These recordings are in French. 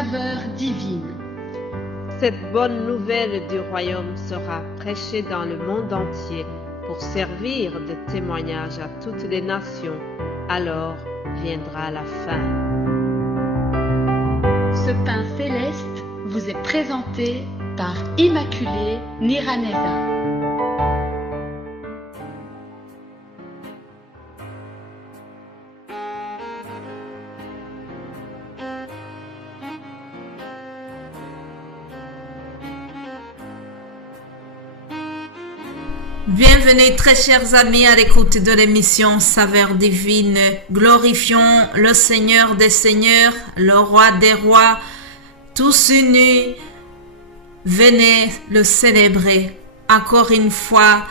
saveur divine. Cette bonne nouvelle du royaume sera prêchée dans le monde entier pour servir de témoignage à toutes les nations. Alors viendra la fin. Ce pain céleste vous est présenté par Immaculée Niraneza. Bienvenue très chers amis à l'écoute de l'émission Saveur divine. Glorifions le Seigneur des Seigneurs, le Roi des Rois, tous unis. Venez le célébrer. Encore une fois,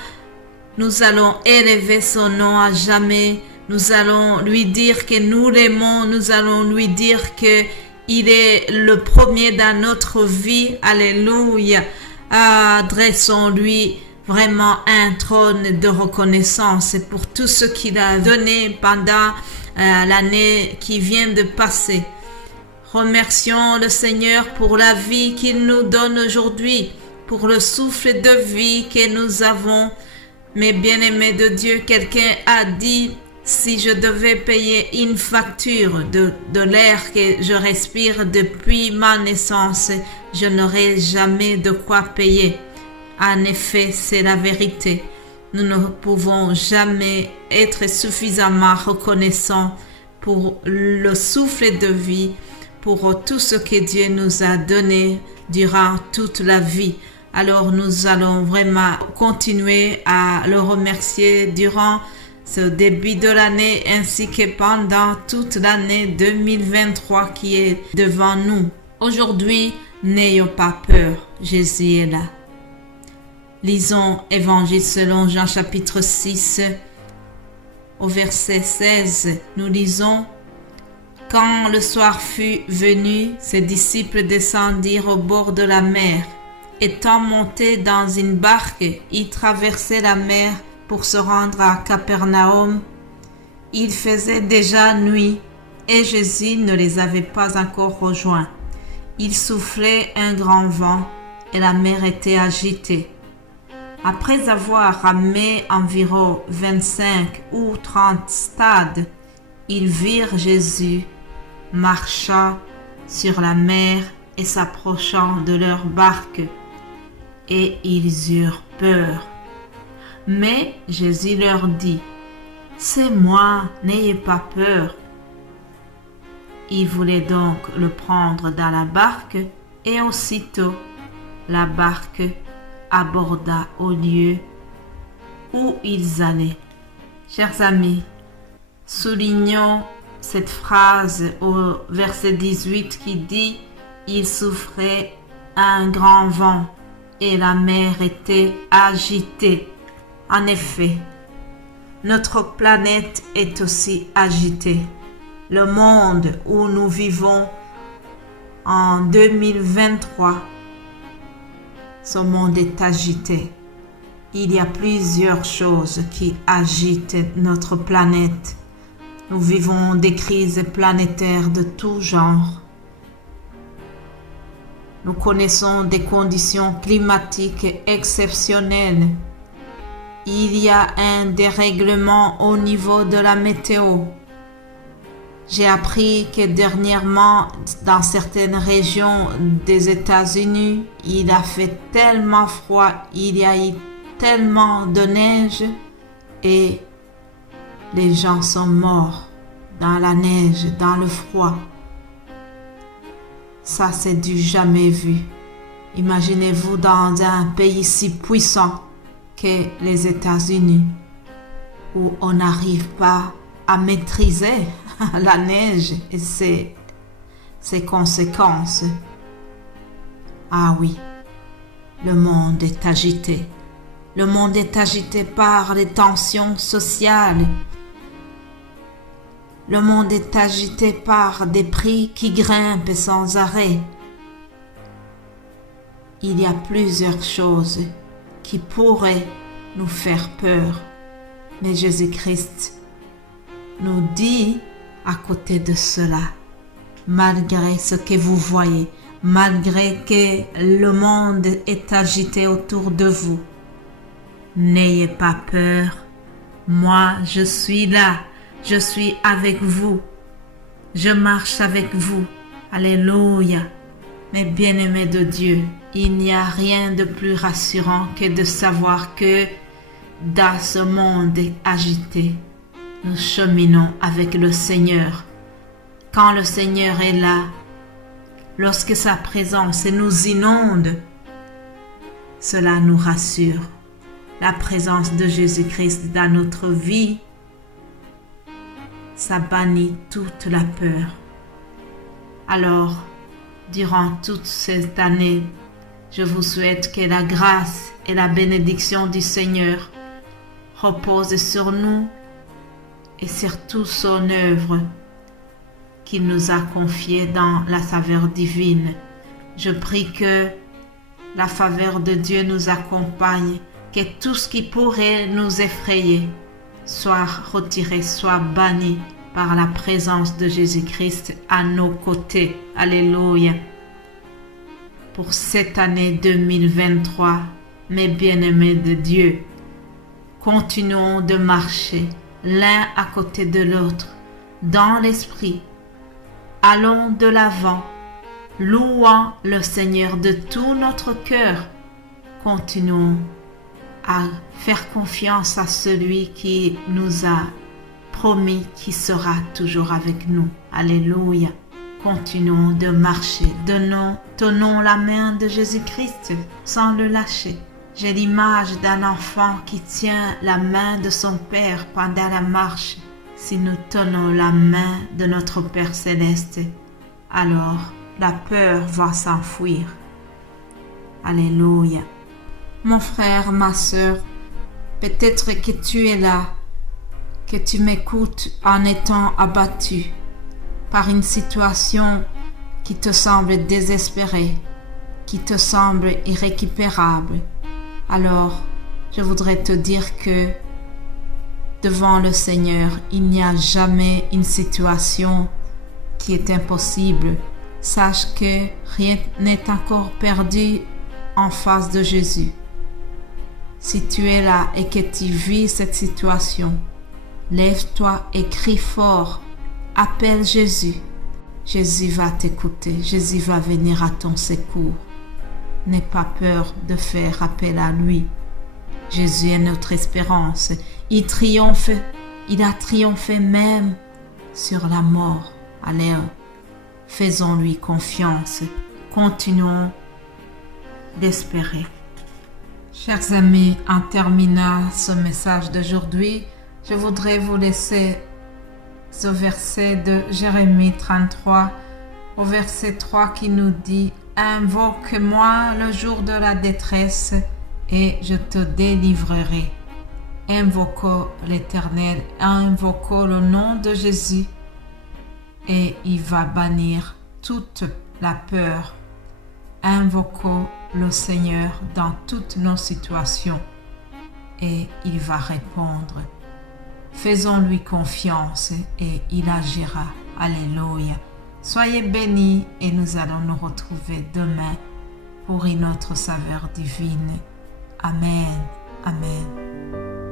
nous allons élever son nom à jamais. Nous allons lui dire que nous l'aimons. Nous allons lui dire que il est le premier dans notre vie. Alléluia. Adressons-lui vraiment un trône de reconnaissance pour tout ce qu'il a donné pendant l'année qui vient de passer. Remercions le Seigneur pour la vie qu'il nous donne aujourd'hui, pour le souffle de vie que nous avons. Mes bien-aimés de Dieu, quelqu'un a dit, si je devais payer une facture de l'air que je respire depuis ma naissance, je n'aurais jamais de quoi payer. En effet, c'est la vérité. Nous ne pouvons jamais être suffisamment reconnaissants pour le souffle de vie, pour tout ce que Dieu nous a donné durant toute la vie. Alors nous allons vraiment continuer à le remercier durant ce début de l'année ainsi que pendant toute l'année 2023 qui est devant nous. Aujourd'hui, n'ayons pas peur, Jésus est là. Lisons Évangile selon Jean chapitre 6 au verset 16. Nous lisons: Quand le soir fut venu, ses disciples descendirent au bord de la mer. Étant montés dans une barque, ils traversaient la mer pour se rendre à Capernaum. Il faisait déjà nuit et Jésus ne les avait pas encore rejoints. Il soufflait un grand vent et la mer était agitée. Après avoir ramé environ 25 ou 30 stades, ils virent Jésus marchant sur la mer et s'approchant de leur barque, et ils eurent peur. Mais Jésus leur dit: C'est moi, n'ayez pas peur. Ils voulaient donc le prendre dans la barque, et aussitôt la barque aborda au lieu où ils allaient. Chers amis, soulignons cette phrase au verset 18 qui dit: Il souffrait un grand vent et la mer était agitée. En effet, notre planète est aussi agitée. Le monde où nous vivons en 2023, ce monde est agité. Il y a plusieurs choses qui agitent notre planète. Nous vivons des crises planétaires de tout genre. Nous connaissons des conditions climatiques exceptionnelles. Il y a un dérèglement au niveau de la météo. J'ai appris que dernièrement, dans certaines régions des États-Unis, il a fait tellement froid, il y a eu tellement de neige et les gens sont morts dans la neige, dans le froid. Ça, c'est du jamais vu. Imaginez-vous dans un pays si puissant que les États-Unis, où on n'arrive pas à maîtriser la neige et ses conséquences. Ah oui, le monde est agité. Le monde est agité par les tensions sociales. Le monde est agité par des prix qui grimpent sans arrêt. Il y a plusieurs choses qui pourraient nous faire peur, mais Jésus-Christ nous dit à côté de cela malgré ce que vous voyez, malgré que le monde est agité autour de vous. N'ayez pas peur. Moi, je suis là. Je suis avec vous. Je marche avec vous. Alléluia. Mes bien-aimés de Dieu, il n'y a rien de plus rassurant que de savoir que dans ce monde agité, nous cheminons avec le Seigneur. Quand le Seigneur est là, lorsque sa présence nous inonde, cela nous rassure. La présence de Jésus-Christ dans notre vie, ça bannit toute la peur. Alors, durant toute cette année, je vous souhaite que la grâce et la bénédiction du Seigneur reposent sur nous et sur toute son œuvre qu'il nous a confiée dans la faveur divine. Je prie que la faveur de Dieu nous accompagne, que tout ce qui pourrait nous effrayer soit retiré, soit banni par la présence de Jésus-Christ à nos côtés. Alléluia. Pour cette année 2023, mes bien-aimés de Dieu, continuons de marcher l'un à côté de l'autre dans l'esprit. Allons de l'avant, louant le Seigneur de tout notre cœur. Continuons à faire confiance à celui qui nous a promis qu'il sera toujours avec nous. Alléluia. Continuons de marcher. Tenons la main de Jésus-Christ sans le lâcher. J'ai l'image d'un enfant qui tient la main de son Père pendant la marche. Si nous tenons la main de notre Père céleste, alors la peur va s'enfuir. Alléluia. Mon frère, ma sœur, peut-être que tu es là, que tu m'écoutes en étant abattu par une situation qui te semble désespérée, qui te semble irrécupérable. Alors, je voudrais te dire que devant le Seigneur, il n'y a jamais une situation qui est impossible. Sache que rien n'est encore perdu en face de Jésus. Si tu es là et que tu vis cette situation, lève-toi et crie fort. Appelle Jésus. Jésus va t'écouter. Jésus va venir à ton secours. N'aie pas peur de faire appel à lui. Jésus est notre espérance. Il a triomphé même sur la mort. Allez, faisons-lui confiance. Continuons d'espérer. Chers amis, en terminant ce message d'aujourd'hui, je voudrais vous laisser ce verset de Jérémie 33 au verset 3 qui nous dit « Invoque-moi le jour de la détresse et je te délivrerai. » Invoquons l'Éternel, invoquons le nom de Jésus et il va bannir toute la peur. Invoquons le Seigneur dans toutes nos situations et il va répondre. Faisons-lui confiance et il agira. Alléluia. Soyez bénis et nous allons nous retrouver demain pour une autre saveur divine. Amen. Amen.